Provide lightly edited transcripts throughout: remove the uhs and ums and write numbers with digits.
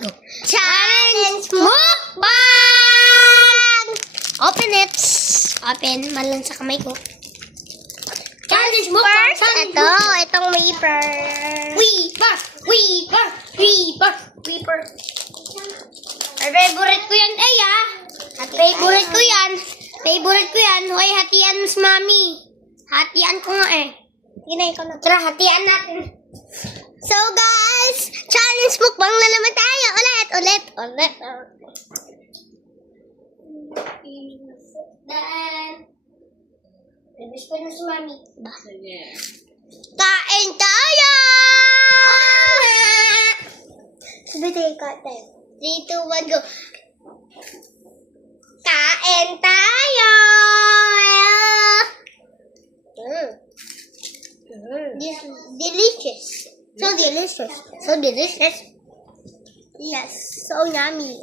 go. Challenge mukbang! Open it. Open. Malan sa kamay ko. Challenge mukbang. First, itong wafer. Weeper! Weeper! Weeper! Weeper! Favorite ko yan, ay ah! Favorite ko yan. Favorite ko yan. Hoy, hatian mo si mami. Hatian ko nga eh. Ginay ko na. Tara, hatian natin. So guys, challenge mukbang na naman tayo. Ulit. Dan. Bibis ko na si mami. Kain tayo! Sabi tayo kain. 3, 2, 1, go. Kain tayo! Delicious. So delicious. So delicious. Yes, so yummy.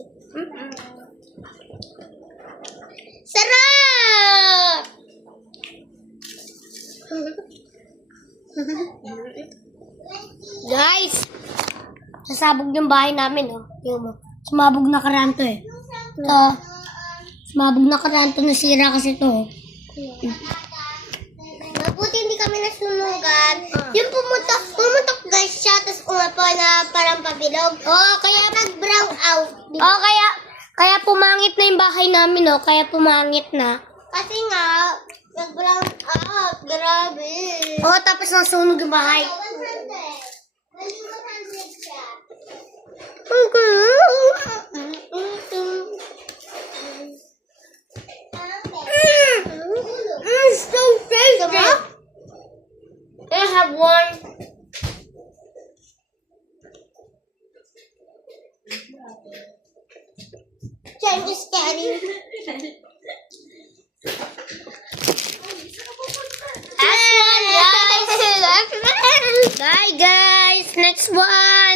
Sarap! Guys, sasabog yung bahay namin, oh. Tingnan mo. Sumabog na karanto, eh. Ito. Sumabog na karanto, nasira kasi ito, oh. Mabuti hindi kami nasunugan. Yung pumutok guys siya, tapos umapo na parang pabilog. Oh, kaya Nag-brown out. Oh, kaya pumangit na yung bahay namin, oh. Kaya pumangit na. Kasi nga, nag-brown out. Grabe. Oh, tapos nasunog yung bahay. 100. 100 siya. So tasty. I have one. I'm just kidding. Bye, guys. Next one.